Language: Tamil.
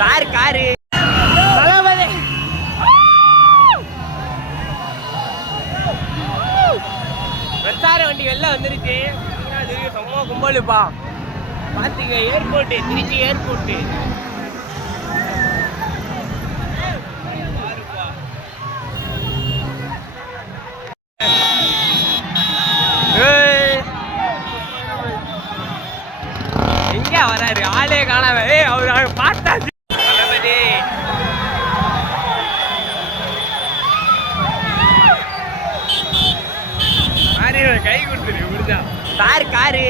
காரு காரு பிரச்சார வண்டி வெளில வந்துருச்சு. செம்ம கும்பலுப்பா பாத்தீங்க. Airport, Trichy airport. எங்க வராரு? ஆளே காணாம. அவரு பார்த்தாச்சு. கை கொடுத்துரு முடிஞ்சா. Car car